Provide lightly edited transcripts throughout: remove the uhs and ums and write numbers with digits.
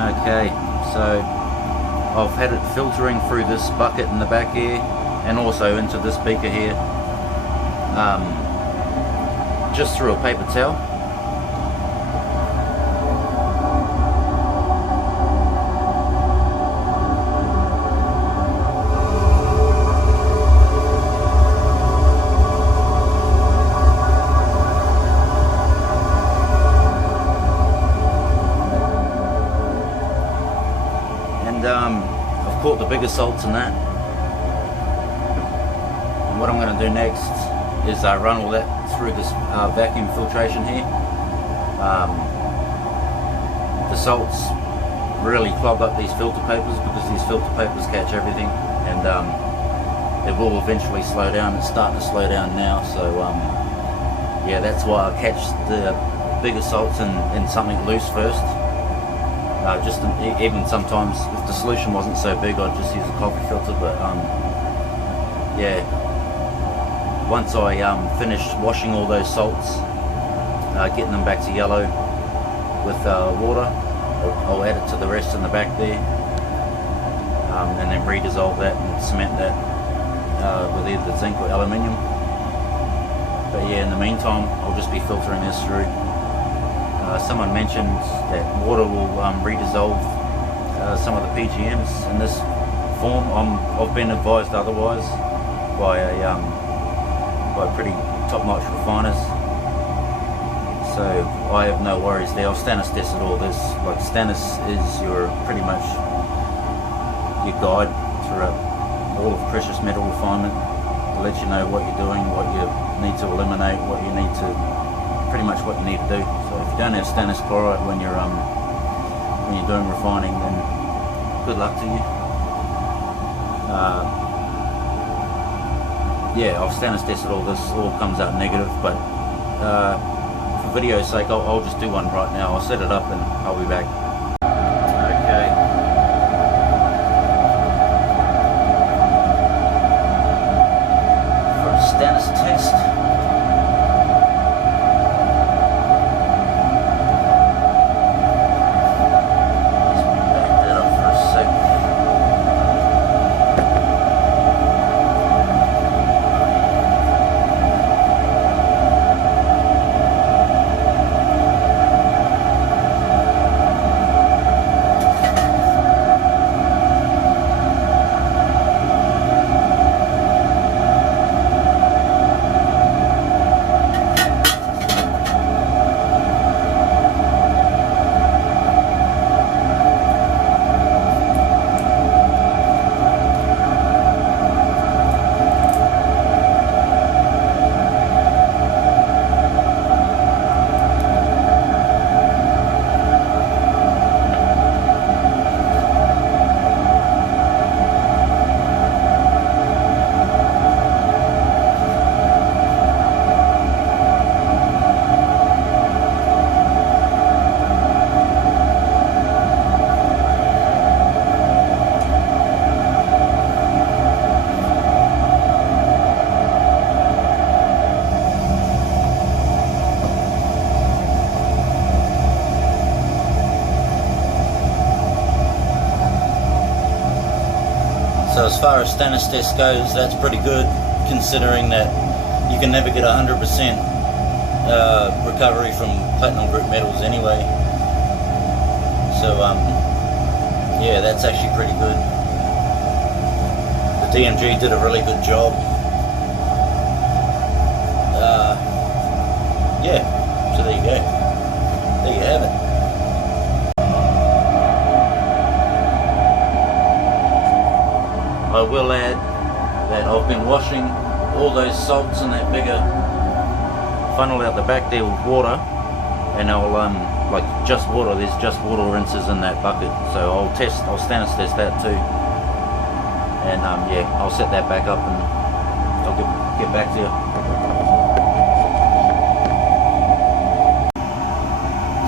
Okay, so I've had it filtering through this bucket in the back here and also into this beaker here, just through a paper towel. I've caught the bigger salts in that, and what I'm going to do next is run all that through this vacuum filtration here. The salts really clog up these filter papers because these filter papers catch everything, and it will eventually slow down. It's starting to slow down now, so yeah, that's why I catch the bigger salts in something loose first. Even sometimes if the solution wasn't so big, I'd just use a coffee filter, but yeah, once I finish washing all those salts, getting them back to yellow with water, I'll add it to the rest in the back there, and then redissolve that and cement that with either zinc or aluminium. But yeah, in the meantime, I'll just be filtering this through. Someone mentioned that water will redissolve some of the PGMs in this form. I've been advised otherwise by pretty top-notch refiners, so I have no worries there. I've stannous tested all this. Like, stannous is your pretty much your guide throughout all of precious metal refinement to let you know what you're doing, what you need to eliminate, what you need to. Pretty much what you need to do. So if you don't have stannous chloride when you're doing refining, then good luck to you. Yeah, I've stannous tested all this. All comes out negative, but for video's sake, I'll just do one right now. I'll set it up and I'll be back. Okay. For a stannous test. So as far as stannous test goes, that's pretty good, considering that you can never get 100% recovery from platinum group metals anyway. So yeah, that's actually pretty good. The DMG did a really good job. Yeah, so there you go. There you have it. I will add that I've been washing all those salts in that bigger funnel out the back there with water, and I'll like just water. There's just water rinses in that bucket, so I'll stannous test that too, and yeah, I'll set that back up and I'll get back to you.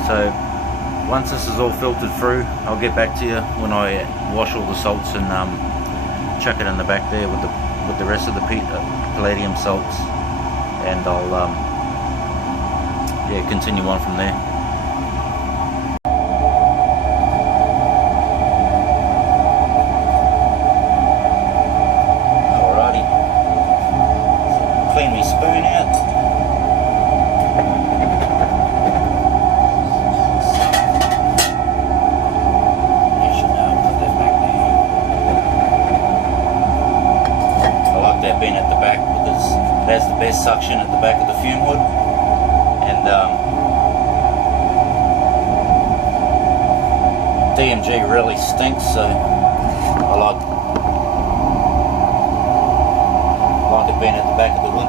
So once this is all filtered through, I'll get back to you when I wash all the salts and chuck it in the back there with the rest of the palladium salts, and I'll yeah, continue on from there. has the best suction at the back of the fume hood, and DMG really stinks, so I like it being at the back of the hood.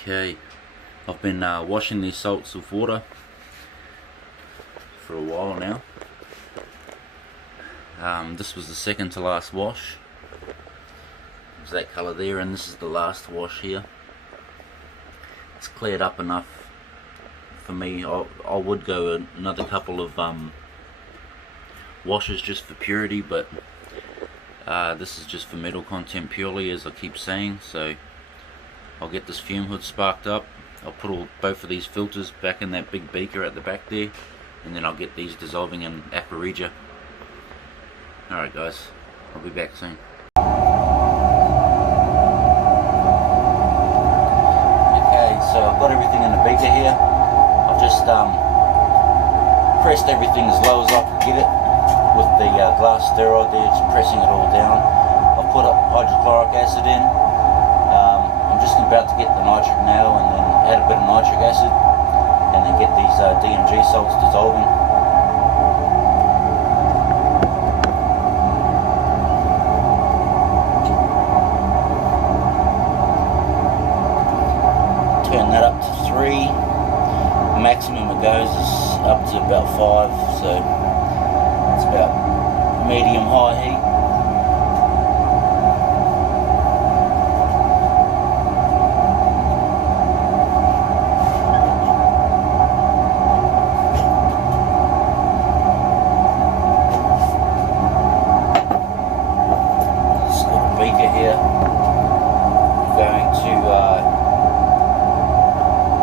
Okay, I've been washing these salts with water for a while now. This was the second to last wash. It was that colour there, and this is the last wash here. It's cleared up enough for me. I would go another couple of washes just for purity, but this is just for metal content purely, as I keep saying. So I'll get this fume hood sparked up. I'll put both of these filters back in that big beaker at the back there, and then I'll get these dissolving in aqua regia. Alright guys, I'll be back soon. Okay, so I've got everything in the beaker here. I've just pressed everything as low as I could get it with the glass steroid there, just pressing it all down. I've put hydrochloric acid in. I'm just about to get the nitric now, and then add a bit of nitric acid, and then get these DMG salts dissolving. Turn that up to 3. The maximum it goes is up to about 5, so it's about medium-high heat.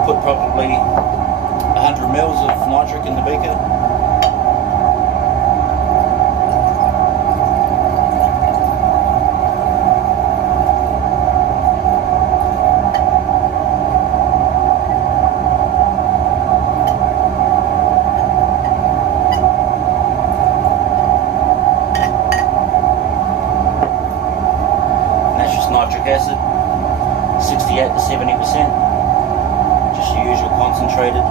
Put probably 100 mils of nitric in the beaker. Nitrous nitric acid, 68 to 70%. Just your usual concentrated.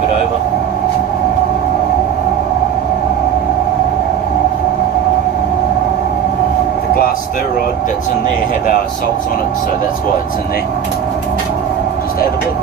Bit over. The glass steroid that's in there had salts on it, so that's why it's in there. Just add a bit.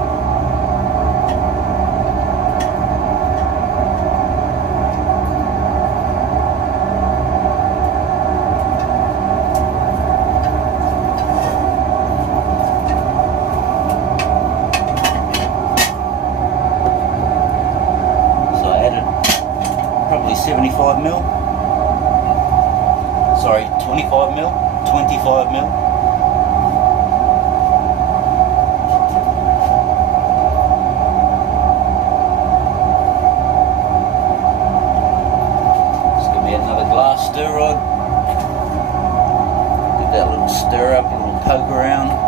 25 mil. Sorry, 25 mil. 25 mil. Just give me another glass stir rod. Give that a little stir up, a little poke around.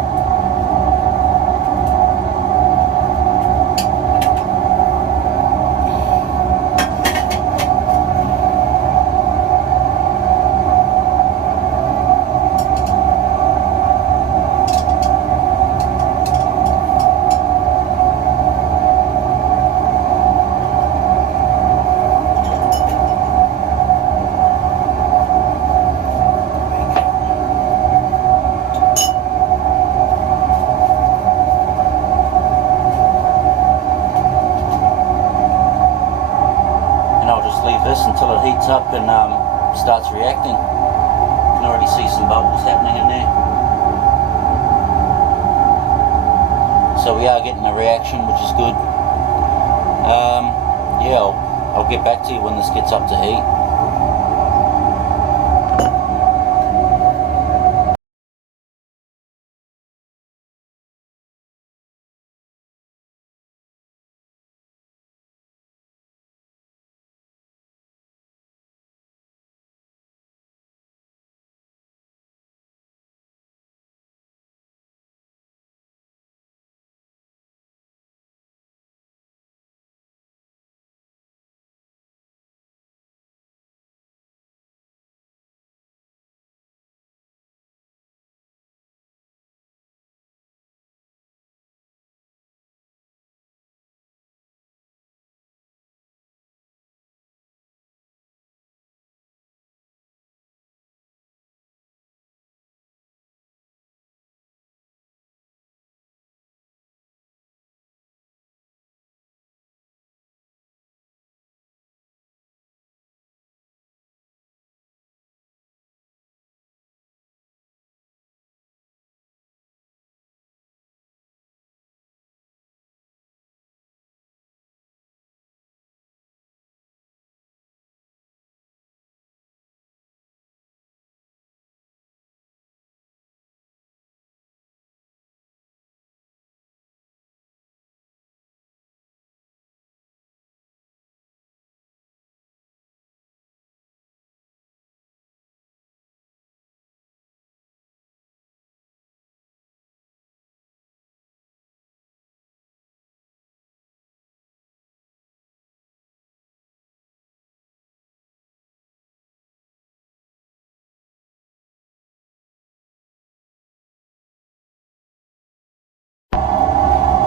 This until it heats up and starts reacting. You can already see some bubbles happening in there. So we are getting a reaction, which is good. Yeah, I'll get back to you when this gets up to heat.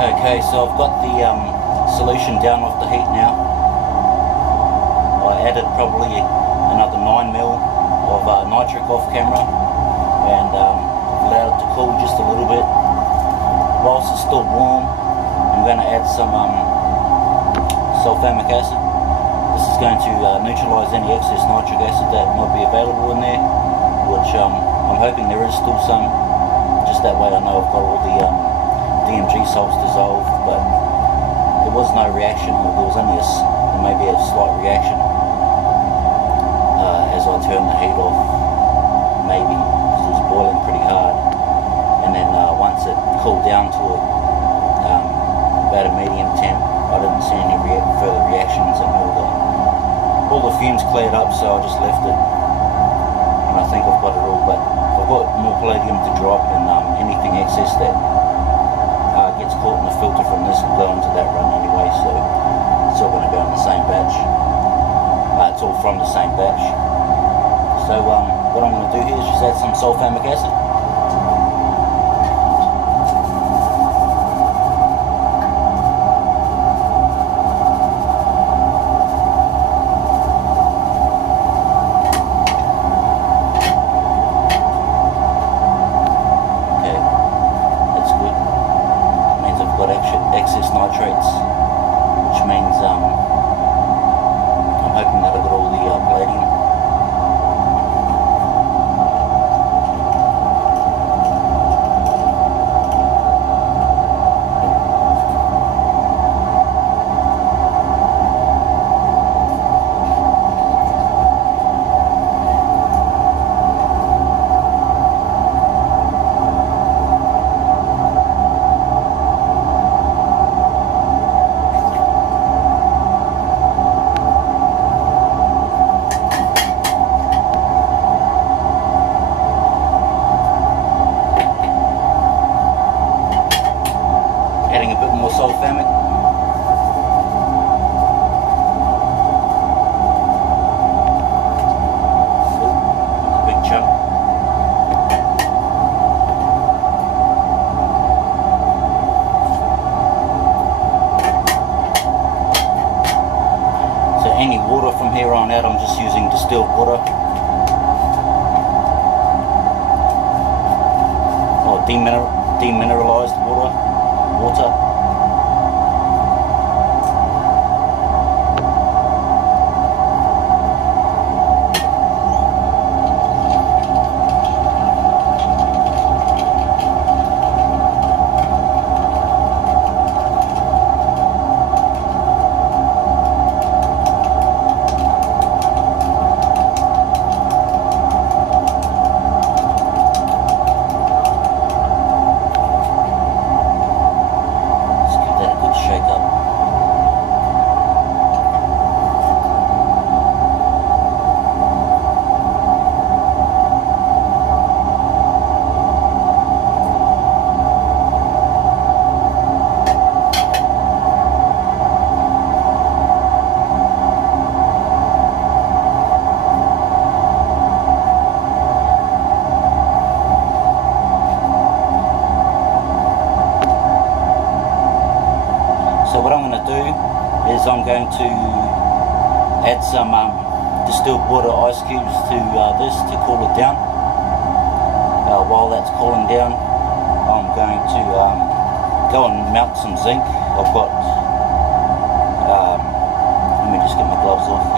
Okay, so I've got the solution down off the heat now. I added probably another 9 mil of nitric off camera, and allowed it to cool just a little bit. Whilst it's still warm, I'm going to add some sulfamic acid. This is going to neutralise any excess nitric acid that might be available in there, which I'm hoping there is still some. Just that way I know I've got all the DMG salts dissolved, but there was no reaction, or there was only maybe a slight reaction as I turned the heat off, maybe, because it was boiling pretty hard. And then once it cooled down to about a medium temp, I didn't see any further reactions, and all the fumes cleared up, so I just left it. And I think I've got it all, but I've got more palladium to drop, and anything excess that gets caught in the filter from this will go into that run anyway, so it's all going to go in the same batch. It's all from the same batch. So what I'm going to do here is just add some sulfamic acid. Excess nitrates, which means I'm hoping that I got all the palladium. sulfamic. Big chunk. So any water from here on out, I'm just using distilled water. Or demineralized water. So what I'm going to do is I'm going to add some distilled water ice cubes to this to cool it down. While that's cooling down, I'm going to go and melt some zinc. I've got, let me just get my gloves off.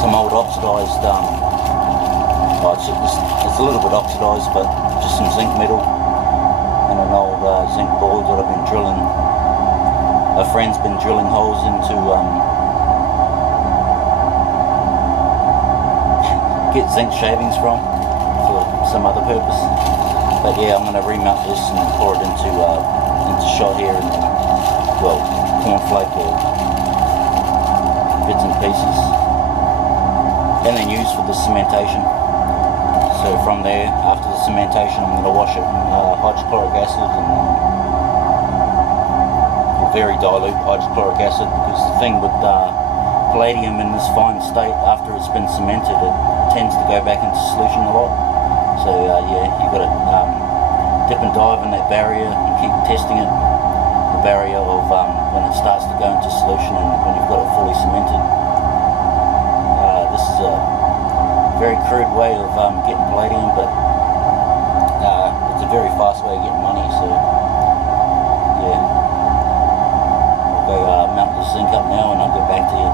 Some old oxidised, it's a little bit oxidised, but just some zinc metal and an old zinc board that I've been drilling. A friend's been drilling holes into get zinc shavings from for some other purpose. But yeah, I'm going to remelt this and pour it into shot here and well, cornflake or bits and pieces, and then use for the cementation. So from there, after the cementation, I'm going to wash it in hydrochloric acid and very dilute hydrochloric acid, because the thing with palladium in this fine state, after it's been cemented, it tends to go back into solution a lot. So yeah, you've got to dip and dive in that barrier and keep testing it. The barrier of when it starts to go into solution and when you've got it fully cemented. This is a very crude way of getting palladium, but it's a very fast way of getting money. So yeah, I'll go mount the zinc up now and I'll get back to you.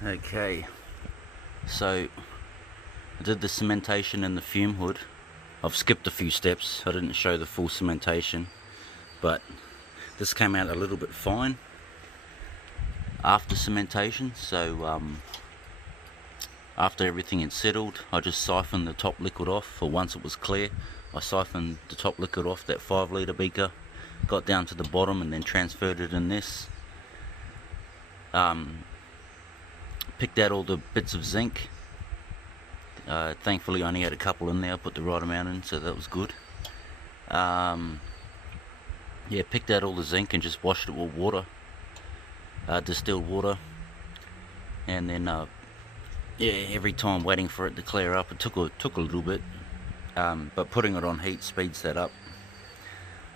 Okay, so I did the cementation in the fume hood. I've skipped a few steps, I didn't show the full cementation, but this came out a little bit fine after cementation. So after everything had settled, I just siphoned the top liquid off. For once it was clear, I siphoned the top liquid off that 5 litre beaker, got down to the bottom and then transferred it in this. Picked out all the bits of zinc. Thankfully I only had a couple in there. I put the right amount in, so that was good. Yeah, picked out all the zinc and just washed it with water, distilled water, and then yeah, every time waiting for it to clear up. It took a little bit, but putting it on heat speeds that up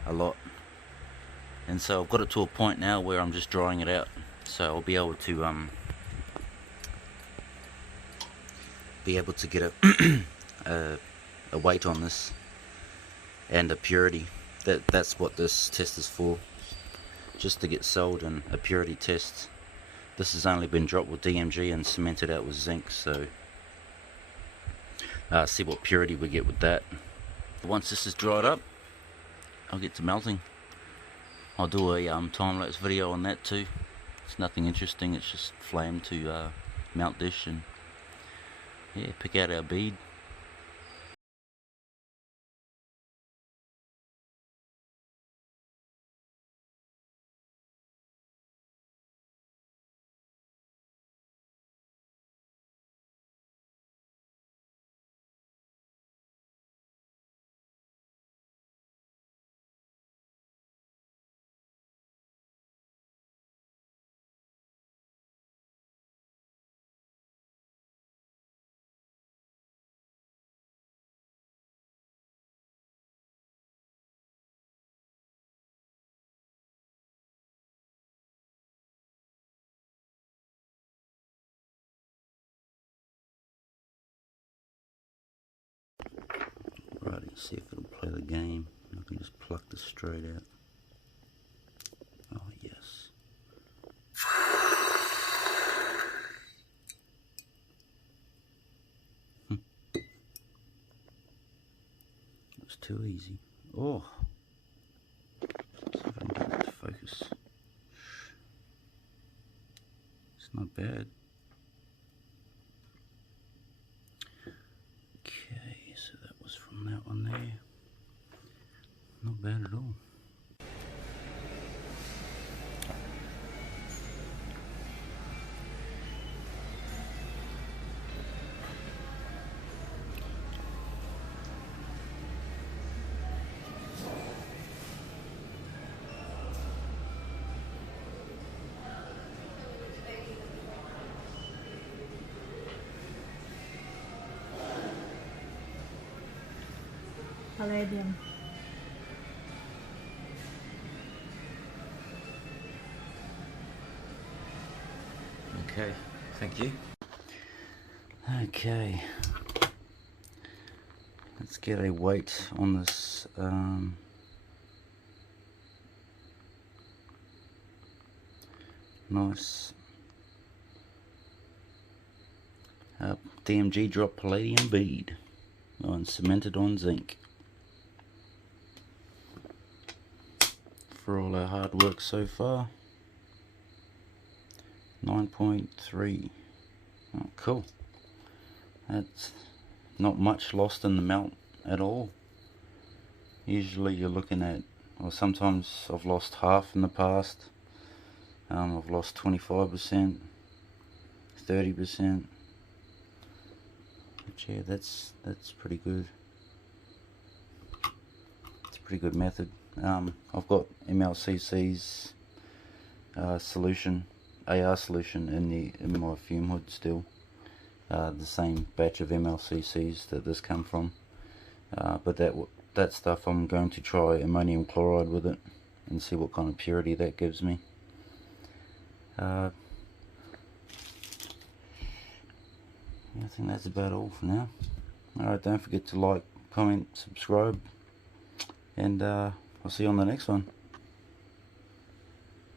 a lot. And so I've got it to a point now where I'm just drying it out, so I'll be able to get a weight on this and a purity. That's what this test is for, just to get sold, and a purity test. This has only been dropped with DMG and cemented out with zinc, so see what purity we get with that. Once this is dried up, I'll get to melting. I'll do a time-lapse video on that too. It's nothing interesting, it's just flame to melt dish, and yeah, pick out our bead. Right, let's see if it'll play the game. I can just pluck this straight out. Oh yes. It's too easy. Oh, see if I can get it to focus. It's not bad. Okay, so that was from that one there. Not bad at all. Palladium. Okay, thank you. Okay, let's get a weight on this. Nice DMG drop palladium bead on cemented on zinc. For all our hard work so far. 9.3. Oh, cool. That's not much lost in the melt at all. Usually you're looking at, or sometimes I've lost half in the past. I've lost 25%, 30%. But yeah, that's pretty good. It's a pretty good method. I've got mlccs solution, AR solution in my fume hood still. The same batch of mlccs that this come from. But that stuff, I'm going to try ammonium chloride with it and see what kind of purity that gives me. I think that's about all for now. Alright, don't forget to like, comment, subscribe, and I'll see you on the next one.